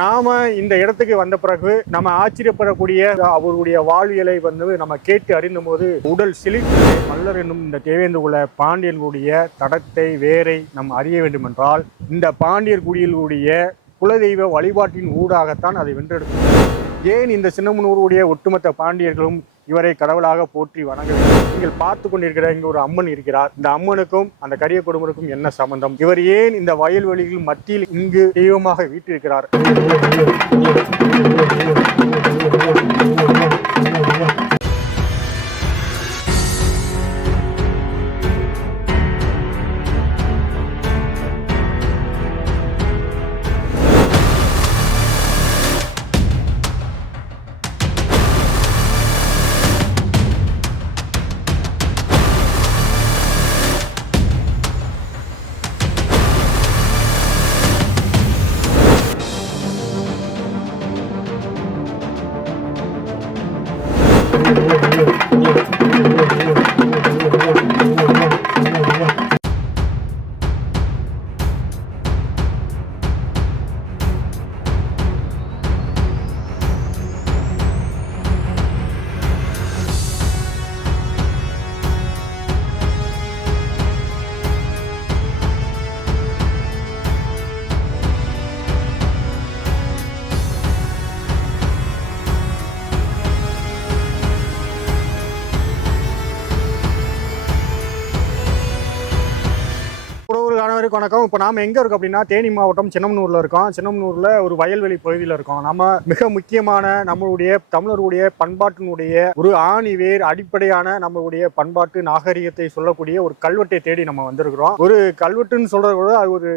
நாம இந்த இடத்துக்கு வந்த பிறகு நம்ம ஆச்சரியப்படக்கூடிய அவருடைய வாழ்வியலை நம்ம கேட்டு அறிந்த போது உடல் சிலிர்த்து மல்லர் என்னும் இந்த தேவேந்திர குல பாண்டியர்களுடைய தடத்தை வேரை நாம் அறிய வேண்டும் என்றால் இந்த பாண்டியர் குடியிலுடைய குலதெய்வ வழிபாட்டின் ஊடாகத்தான் அதை வென்றெடுக்கும். ஏன் இந்த சின்னமனூருடைய ஒட்டுமொத்த பாண்டியர்களும் இவரை கடவுளாக போற்றி வணங்க வேண்டும்? நீங்கள் பார்த்து கொண்டிருக்கிற இங்க ஒரு அம்மன் இருக்கிறார். இந்த அம்மனுக்கும் அந்த கரிய கொடுமனுக்கும் என்ன சம்பந்தம்? இவர் ஏன் இந்த வயல்வெளிகள் மத்தியில் இங்கு தெய்வமாக வீற்றிருக்கிறார்? வணக்கம். இப்போ நாம எங்க இருக்கோம் அப்படின்னா தேனி மாவட்டம் சின்னமனூர்ல இருக்கோம். சின்னமனூர்ல ஒரு வயல்வெளி பகுதியில் இருக்கோம். நம்ம மிக முக்கியமான நம்மளுடைய தமிழருடைய பண்பாட்டினுடைய ஒரு ஆணிவேர் அடிப்படையான நம்மளுடைய பண்பாட்டு நாகரிகத்தை சொல்லக்கூடிய ஒரு கல்வெட்டை தேடி நம்ம வந்திருக்கிறோம். ஒரு கல்வெட்டுன்னு சொல்றது கூட அது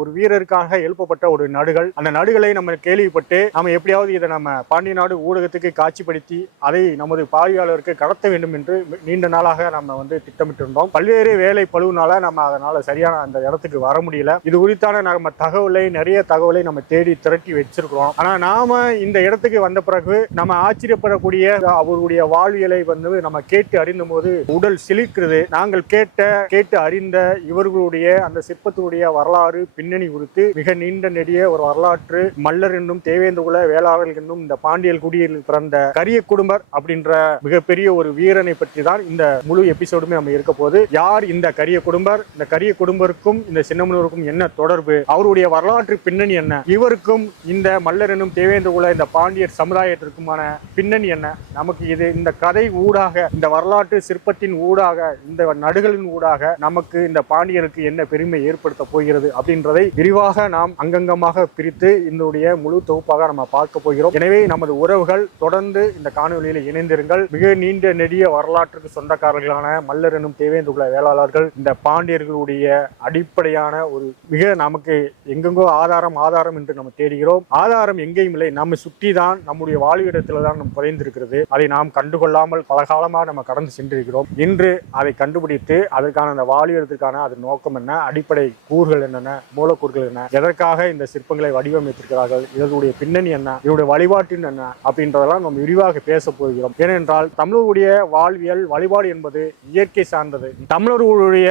ஒரு வீரருக்காக எழுப்பப்பட்ட ஒரு நடுகள். அந்த நடுகளை நம்ம கேள்விப்பட்டு நம்ம எப்படியாவது இதை நம்ம பாண்டிய நாடு ஊடகத்துக்கு காட்சிப்படுத்தி அதை நமது பார்வையாளருக்கு கடத்த வேண்டும் என்று நீண்ட நாளாக நம்ம திட்டமிட்டு இருந்தோம். பல்வேறு வேலை பழுவுனால நம்ம அதனால சரியான அந்த இடத்துக்கு வர முடியல. இது குறித்தான நம்ம நிறைய தகவலை நம்ம தேடி திரட்டி வச்சிருக்கிறோம். ஆனா நாம இந்த இடத்துக்கு வந்த பிறகு நம்ம ஆச்சரியப்படக்கூடிய அவருடைய வாழ்வியலை நம்ம கேட்டு அறிந்த போது உடல் சிலிர்க்கிறது. நாங்கள் கேட்டு அறிந்த இவர்களுடைய அந்த சிற்பத்துடைய வரலாறு பின்னணி குறித்து மிக நீண்ட நெடிய ஒரு வரலாற்று மல்லர் என்னும் தேவேந்திர குல வேளாளர்கள் என்னும் இந்த பாண்டியல் குடியில் பிறந்த கரிய குடும்பர் அப்படின்ற மிகப்பெரிய ஒரு வீரனை பற்றி தான் இந்த முழு எபிசோடுமே நம்ம இருக்க போது. யார் இந்த கரிய குடும்பர்? இந்த கரிய குடும்பருக்கும் இந்த சின்னமனூருக்கும் என்ன தொடர்பு? அவருடைய வரலாற்று பின்னணி என்ன? இவருக்கும் இந்த மல்லர் என்னும் தேவேந்திர குல இந்த பாண்டியர் சமுதாயத்திற்குமான பின்னணி என்ன? நமக்கு இது இந்த கதை ஊடாக, இந்த வரலாற்று சிற்பத்தின் ஊடாக, இந்த நடுகளின் ஊடாக நமக்கு இந்த பாண்டியருக்கு என்ன பெருமை ஏற்படுத்த போகிறது அப்படின்றதை விரிவாக நாம் அங்கங்கமாக பிரித்து இதனுடைய முழு தொகுப்பாக நம்ம பார்க்க போகிறோம். எனவே நமது உறவுகள் தொடர்ந்து இந்த காணொலியில் இணைந்திருங்கள். மிக நீண்ட நெடிய வரலாற்றுக்கு சொந்தக்காரர்களான மல்லர் என்னும் தேவேந்திர குல வேளாளர்கள் இந்த பாண்டியர்களுடைய அடிப்படையான ஒரு மிக நமக்கு எங்கெங்கோ ஆதாரம் என்று நம்ம தேடுகிறோம். ஆதாரம் எங்கேயும் இல்லை, நம்ம சுற்றி தான், நம்முடைய வாழ்விடத்தில் தான் நம்ம புதைந்திருக்கிறது. அதை நாம் கண்டுகொள்ளாமல் பல காலமாக நம்ம கடந்து சென்றிருக்கிறோம். இன்று அதை கண்டுபிடித்து அதற்கான அந்த வாழ்விடத்திற்கான அது நோக்கம் என்ன, அடிப்படை கூறுகள் என்னென்ன, மூலக்கூறுகள் என்ன, எதற்காக இந்த சிற்பங்களை வடிவமைத்திருக்கிறார்கள், இதனுடைய பின்னணி என்ன, இதனுடைய வழிபாட்டின் என்ன அப்படின்றதெல்லாம் நம்ம விரிவாக பேச போகிறோம். ஏனென்றால் தமிழருடைய வாழ்வியல் வழிபாடு என்பது இயற்கை சார்ந்தது. தமிழர்களுடைய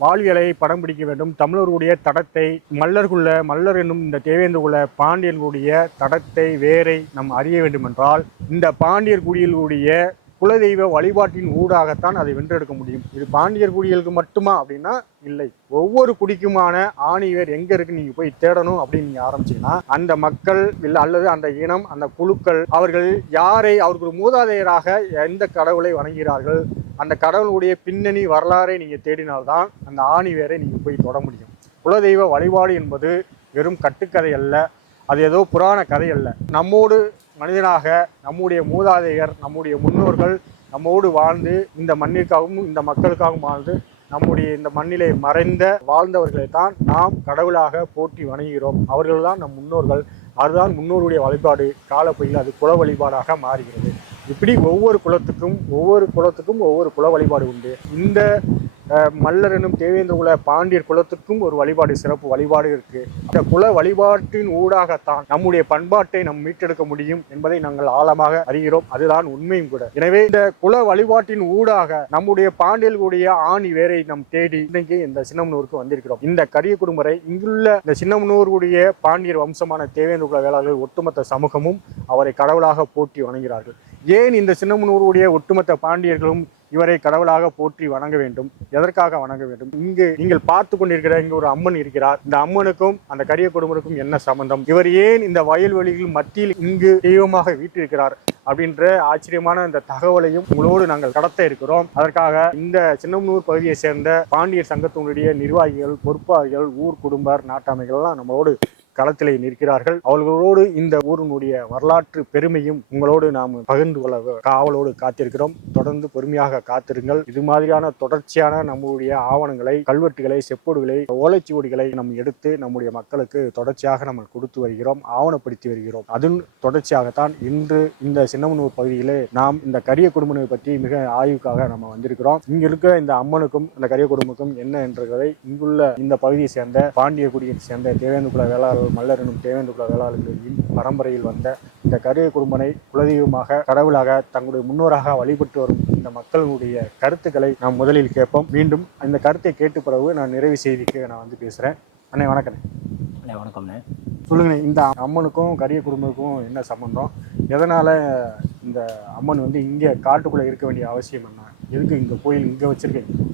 வாழ்வியலை படம் பிடிக்க வேண்டும். தமிழருடைய தடத்தை மல்லர் என்னும் இந்த தேவேந்திர குல பாண்டியர்களுடைய தடத்தை வேரை நாம் அறிய வேண்டும் என்றால் இந்த பாண்டியர் குடியிலுடைய குலதெய்வ வழிபாட்டின் ஊடாகத்தான் அதை வென்றெடுக்க முடியும். இது பாண்டியர் குடிகளுக்கு மட்டுமா அப்படின்னா இல்லை, ஒவ்வொரு குடிக்குமான ஆணிவேர் எங்க இருக்கு நீங்க போய் தேடணும் அப்படின்னு நீங்க ஆரம்பிச்சீங்கன்னா அந்த மக்கள் அல்லது அந்த இனம், அந்த குழுக்கள், அவர்கள் யாரை அவர்கள் மூதாதையராக எந்த கடவுளை வணங்குகிறார்கள், அந்த கடவுளுடைய பின்னணி வரலாறை நீங்க தேடினால்தான் அந்த ஆணிவேரை நீங்க போய் தொட முடியும். குலதெய்வ வழிபாடு என்பது வெறும் கட்டுக்கதை அல்ல, அது ஏதோ புராண கதை அல்ல. நம்மோடு மனிதனாக நம்முடைய மூதாதையர், நம்முடைய முன்னோர்கள் நம்மோடு வாழ்ந்து இந்த மண்ணிற்காகவும் இந்த மக்களுக்காகவும் வாழ்ந்து நம்முடைய இந்த மண்ணிலே வாழ்ந்தவர்களை தான் நாம் கடவுளாக போற்றி வணங்குகிறோம். அவர்கள் தான் நம் முன்னோர்கள். அதுதான் முன்னோருடைய வழிபாடு. காலப்போக்கில் அது குல வழிபாடாக மாறுகிறது. இப்படி ஒவ்வொரு குலத்துக்கும் ஒவ்வொரு குல வழிபாடு உண்டு. இந்த மல்லர் எனும் தேவேந்திர குல பாண்டியர் குலத்துக்கும் ஒரு வழிபாடு, சிறப்பு வழிபாடு இருக்கு. அந்த குல வழிபாட்டின் ஊடாகத்தான் நம்முடைய பண்பாட்டை நாம் மீட்டெடுக்க முடியும் என்பதை நாங்கள் ஆழமாக அறிகிறோம். அதுதான் உண்மையும் கூட. எனவே இந்த குல வழிபாட்டின் ஊடாக நம்முடைய பாண்டியர்களுடைய ஆணி வேரை நாம் தேடி இன்னைக்கு இந்த சின்னமனூருக்கு வந்திருக்கிறோம். இந்த கரிய குடும்பரை இங்குள்ள இந்த சின்னமனூருடைய பாண்டியர் வம்சமான தேவேந்திர குல வேளாளர்கள் ஒட்டுமொத்த சமூகமும் அவரை கடவுளாக போற்றி வணங்குகிறார்கள். ஏன் இந்த சின்னமனூருடைய ஒட்டுமொத்த பாண்டியர்களும் இவரை கடவுளாக போற்றி வணங்க வேண்டும்? எதற்காக வணங்க வேண்டும்? இங்கு நீங்கள் பார்த்து கொண்டிருக்கிற இங்கு ஒரு அம்மன் இருக்கிறார். இந்த அம்மனுக்கும் அந்த கரிய குடும்பருக்கும் என்ன சம்பந்தம்? இவர் ஏன் இந்த வயல்வெளிகள் மத்தியில் இங்கு தெய்வமாக வீற்றிருக்கிறார் அப்படின்ற ஆச்சரியமான இந்த தகவலையும் உங்களோடு நாங்கள் கடத்த இருக்கிறோம். அதற்காக இந்த சின்னமனூர் பகுதியை சேர்ந்த பாண்டியர் சங்கத்தினுடைய நிர்வாகிகள், பொறுப்பாளர்கள், ஊர் குடும்பர், நாட்டாமைகள் எல்லாம் நம்மளோடு களத்திலே நிற்கிறார்கள். அவர்களோடு இந்த ஊரினுடைய வரலாற்று பெருமையும் உங்களோடு நாம் பகிர்ந்து கொள்ள காவலோடு காத்திருக்கிறோம். தொடர்ந்து பொறுமையாக காத்திருங்கள். இது மாதிரியான தொடர்ச்சியான நம்முடைய ஆவணங்களை, கல்வெட்டுகளை, செப்போடுகளை, ஓலைச்சுவடிகளை நாம் எடுத்து நம்முடைய மக்களுக்கு தொடர்ச்சியாக நம்ம கொடுத்து வருகிறோம், ஆவணப்படுத்தி வருகிறோம். அதன் தொடர்ச்சியாகத்தான் இன்று இந்த சின்னமனூர் பகுதியிலே நாம் இந்த கரிய குடும்பனை பற்றி மிக ஆய்வுக்காக நம்ம வந்திருக்கிறோம். இங்க இருக்க இந்த அம்மனுக்கும் இந்த கரிய குடும்பக்கும் என்ன என்றதை இங்குள்ள இந்த பகுதியை சேர்ந்த பாண்டிய குடியை சேர்ந்த தேவேந்திர குல வேளாளர், மல்லர் எனும் தேவேந்திர குல வேளாளர்களின் பரம்பரையில் வந்த இந்த கரிய குடும்பனை குலதெய்வமாக, கடவுளாக, தங்களுடைய முன்னோராக வழிபட்டு வரும் இந்த மக்களுடைய கருத்துக்களை நாம் முதலில் கேட்போம். மீண்டும் இந்த கருத்தை கேட்டு பிறகு நான் நிறைவு செய்திக்கு நான் வந்து பேசுறேன். அண்ணே வணக்கம். வணக்கம்ண்ணே. சொல்லுங்க, இந்த அம்மனுக்கும் கரிய குடும்பத்துக்கும் என்ன சம்பந்தம்? எதனால இந்த அம்மன் வந்து இங்கே காட்டுக்குள்ள இருக்க வேண்டிய அவசியம் என்ன? எதுக்கு இந்த கோயில் இங்கே வச்சிருக்கீங்க?